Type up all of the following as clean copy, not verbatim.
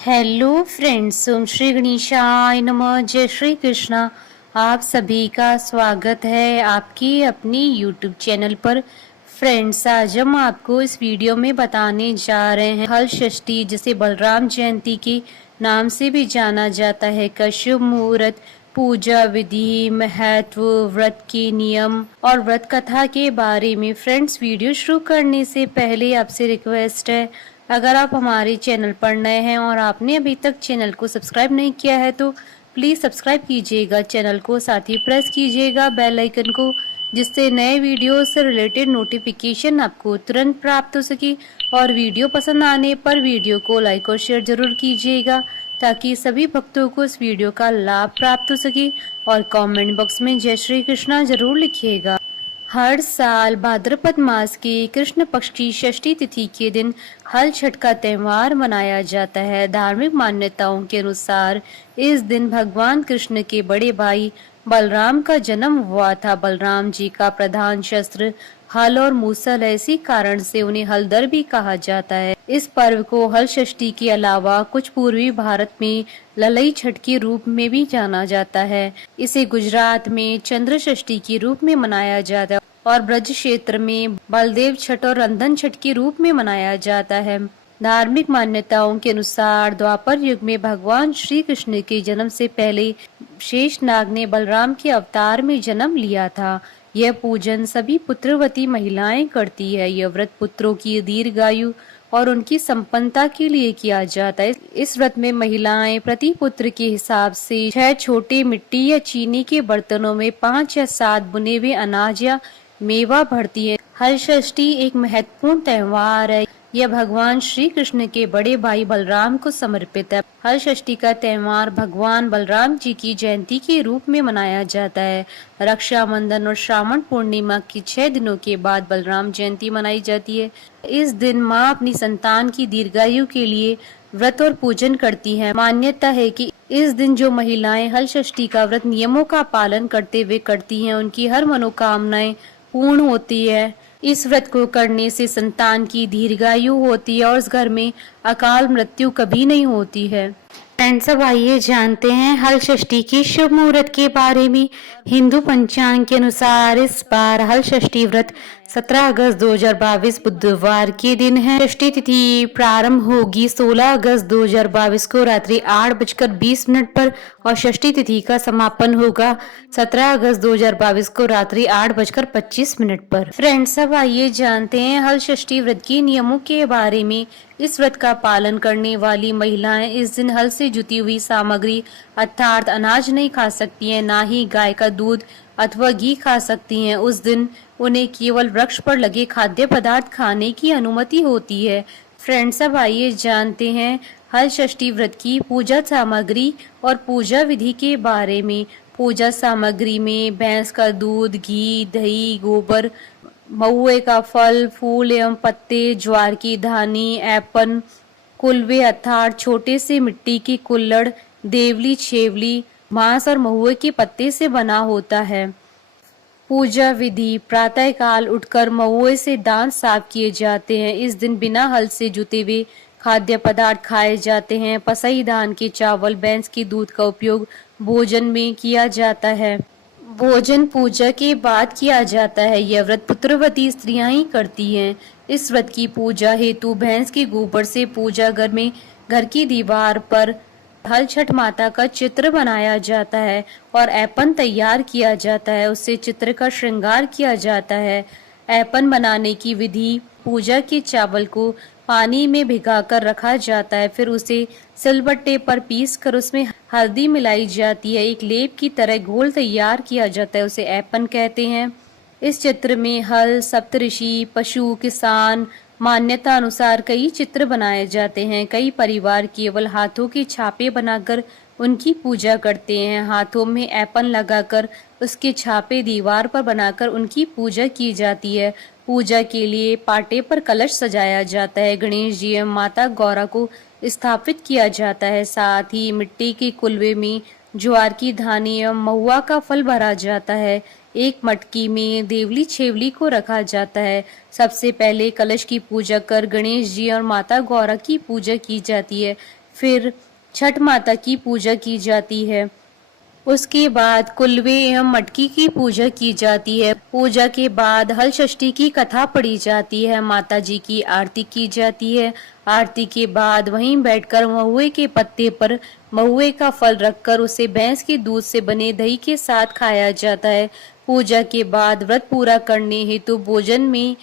Hello friends, ओम श्री गणेशाय नमः। जय श्री कृष्णा। आप सभी का स्वागत है आपकी अपनी यूट्यूब चैनल पर। फ्रेंड्स, आज हम आपको इस वीडियो में बताने जा रहे हैं हल षष्ठी, जिसे बलराम जयंती के नाम से भी जाना जाता है, का शुभ मुहूर्त, पूजा विधि, महत्व, व्रत के नियम और व्रत कथा के बारे में। फ्रेंड्स, वीडियो शुरू करने से पहले आपसे रिक्वेस्ट है, अगर आप हमारे चैनल पर नए हैं और आपने अभी तक चैनल को सब्सक्राइब नहीं किया है तो प्लीज़ सब्सक्राइब कीजिएगा चैनल को, साथ ही प्रेस कीजिएगा बेल आइकन को, जिससे नए वीडियो से रिलेटेड नोटिफिकेशन आपको तुरंत प्राप्त हो सके। और वीडियो पसंद आने पर वीडियो को लाइक और शेयर जरूर कीजिएगा, ताकि सभी भक्तों को इस वीडियो का लाभ प्राप्त हो सके। और कमेंट बॉक्स में जय श्री कृष्णा जरूर लिखिएगा। हर साल भाद्रपद मास के कृष्ण पक्ष की षष्ठी तिथि के दिन हल छठ का त्योहार मनाया जाता है। धार्मिक मान्यताओं के अनुसार इस दिन भगवान कृष्ण के बड़े भाई बलराम का जन्म हुआ था। बलराम जी का प्रधान शस्त्र हल और मूसल है, इसी कारण से उन्हें हलधर भी कहा जाता है। इस पर्व को हल षष्ठी के अलावा कुछ पूर्वी भारत में ललई छठ के रूप में भी जाना जाता है। इसे गुजरात में चंद्र षष्ठी के रूप में मनाया जाता है और ब्रज क्षेत्र में बलदेव छठ और रंधन छठ के रूप में मनाया जाता है। धार्मिक मान्यताओं के अनुसार द्वापर युग में भगवान श्री कृष्ण के जन्म से पहले शेषनाग ने बलराम के अवतार में जन्म लिया था। यह पूजन सभी पुत्रवती महिलाएं करती है। यह व्रत पुत्रों की दीर्घायु और उनकी संपन्नता के लिए किया जाता है। इस व्रत में महिलाएं प्रति पुत्र के हिसाब से 6 छोटे मिट्टी या चीनी के बर्तनों में 5 या 7 बुने हुए अनाज या मेवा भरती है। हल षष्ठी एक महत्वपूर्ण त्योहार है। यह भगवान श्री कृष्ण के बड़े भाई बलराम को समर्पित है। हल षष्ठी का त्योहार भगवान बलराम जी की जयंती के रूप में मनाया जाता है। रक्षाबंधन और श्रावण पूर्णिमा की 6 दिनों के बाद बलराम जयंती मनाई जाती है। इस दिन माँ अपनी संतान की दीर्घायु के लिए व्रत और पूजन करती है। मान्यता है कि इस दिन जो महिलाएं हल षष्ठी का व्रत नियमों का पालन करते हुए करती हैं, उनकी हर मनोकामनाएं पूर्ण होती है। इस व्रत को करने से संतान की दीर्घायु होती है और इस घर में अकाल मृत्यु कभी नहीं होती है। फ्रेंड्स, अब आइए जानते हैं हल षष्ठी के शुभ मुहूर्त के बारे में। हिंदू पंचांग के अनुसार इस बार हल षष्ठी व्रत 17 अगस्त 2022 बुधवार के दिन है। षष्ठी तिथि प्रारंभ होगी 16 अगस्त 2022 को रात्रि 8:20 पर और षष्ठी तिथि का समापन होगा 17 अगस्त 2022 को रात्रि 8:25 पर। फ्रेंड्स, अब आइए जानते हैं हल षष्ठी व्रत के नियमों के बारे में। इस व्रत का पालन करने वाली महिलाएं इस दिन हल से जुटी हुई सामग्री अर्थात अनाज नहीं खा सकती हैं, ना ही गाय का दूध अथवा घी खा सकती हैं। उस दिन उन्हें केवल वृक्ष पर लगे खाद्य पदार्थ खाने की अनुमति होती है। फ्रेंड्स, अब आइए जानते हैं हल षष्ठी व्रत की पूजा सामग्री और पूजा विधि के बारे में। पूजा सामग्री में भैंस का दूध, घी, दही, गोबर, महुए का फल, फूल एवं पत्ते, ज्वार की धानी, ऐपन, कुलवे अर्थात छोटे से मिट्टी की कुल्हड़, देवली, छेवली, बांस और महुए के पत्ते से बना होता है। पूजा विधि: प्रातः काल उठकर महुए से दांत साफ किए जाते हैं। इस दिन बिना हल से जुते हुए खाद्य पदार्थ खाए जाते हैं। पसई धान के चावल, भैंस के दूध का उपयोग भोजन में किया जाता है। भोजन पूजा के बाद किया जाता है। यह व्रत पुत्रवती स्त्रियां ही करती हैं। इस व्रत की पूजा हेतु भैंस के गोबर से पूजा घर में घर की दीवार पर हल छठ माता का चित्र बनाया जाता है और ऐपन तैयार किया जाता है। उससे चित्र का श्रृंगार किया जाता है। ऐपन बनाने की विधि: पूजा के चावल को पानी में भिगाकर रखा जाता है, फिर उसे सिलबट्टे पर पीसकर उसमें हल्दी मिलाई जाती है। एक लेप की तरह घोल तैयार किया जाता है, उसे ऐपन कहते हैं। इस चित्र में हल, सप्तऋषि, पशु, किसान, मान्यता अनुसार कई चित्र बनाए जाते हैं। कई परिवार केवल हाथों के छापे बनाकर उनकी पूजा करते हैं। हाथों में ऐपन लगाकर उसके छापे दीवार पर बनाकर उनकी पूजा की जाती है। पूजा के लिए पाटे पर कलश सजाया जाता है। गणेश जी एवं माता गौरा को स्थापित किया जाता है। साथ ही मिट्टी के कुलवे में ज्वार की धानी एवं महुआ का फल भरा जाता है। एक मटकी में देवली छेवली को रखा जाता है। सबसे पहले कलश की पूजा कर गणेश जी और माता गौरा की पूजा की जाती है। फिर छठ माता की पूजा की जाती है। उसके बाद कुलवे एवं मटकी की पूजा की जाती है। पूजा के बाद हल षष्ठी की कथा पढ़ी जाती है। माता जी की आरती की जाती है। आरती के बाद वहीं बैठकर महुए के पत्ते पर महुए का फल रखकर उसे भैंस के दूध से बने दही के साथ खाया जाता है। पूजा के बाद व्रत पूरा करने हेतु भोजन में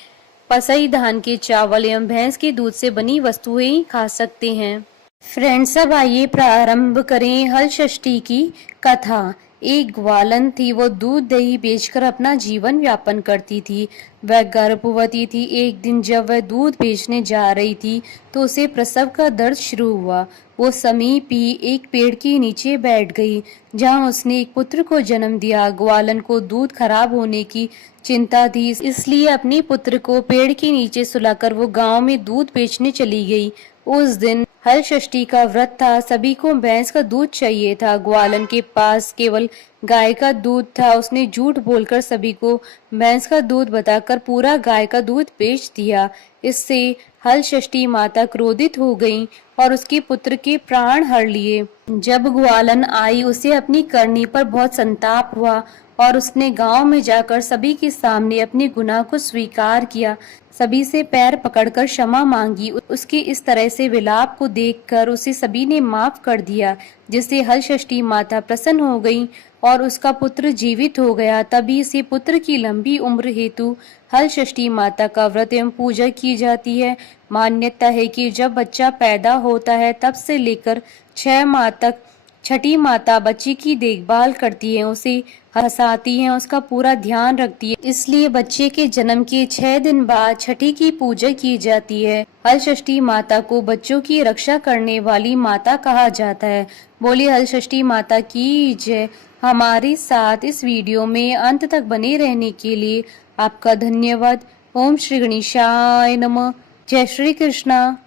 पसई धान के चावल एवं भैंस के दूध से बनी वस्तुएं ही खा सकते हैं। फ्रेंड्स, अब आइए प्रारंभ करें हल षष्ठी की कथा। एक ग्वालन थी, वो दूध दही बेचकर अपना जीवन यापन करती थी। वह गर्भवती थी। एक दिन जब वह दूध बेचने जा रही थी तो उसे प्रसव का दर्द शुरू हुआ। वो समीप ही एक पेड़ के नीचे बैठ गई जहां उसने एक पुत्र को जन्म दिया। ग्वालन को दूध खराब होने की चिंता थी, इसलिए अपने पुत्र को पेड़ के नीचे सुलाकर वो गांव में दूध बेचने चली गई। उस दिन हल षष्ठी का व्रत था। सभी को भैंस का दूध चाहिए था। ग्वालन के पास केवल गाय का दूध था। उसने झूठ बोलकर सभी को भैंस का दूध बताकर पूरा गाय का दूध बेच दिया। इससे हल षष्ठी माता क्रोधित हो गई और उसके पुत्र के प्राण हर लिए। जब ग्वालन आई उसे अपनी करनी पर बहुत संताप हुआ और उसने गांव में जाकर सभी के सामने अपने गुनाह को स्वीकार किया। सभी से पैर पकड़कर क्षमा मांगी। उसके इस तरह से विलाप को देखकर उसे सभी ने माफ कर दिया, जिससे हल षष्ठी माता प्रसन्न हो गई और उसका पुत्र जीवित हो गया। तभी से पुत्र की लंबी उम्र हेतु हल षष्ठी माता का व्रत एवं पूजा की जाती है। मान्यता है कि जब बच्चा पैदा होता है तब से लेकर 6 माह तक छठी माता बच्चे की देखभाल करती है, उसे हंसाती है, उसका पूरा ध्यान रखती है। इसलिए बच्चे के जन्म के 6 दिन बाद छठी की पूजा की जाती है। हल षष्ठी माता को बच्चों की रक्षा करने वाली माता कहा जाता है। बोली हल षष्ठी माता की जय। हमारे साथ इस वीडियो में अंत तक बने रहने के लिए आपका धन्यवाद। ओम श्री गणेशाय नमः। जय श्री कृष्णा।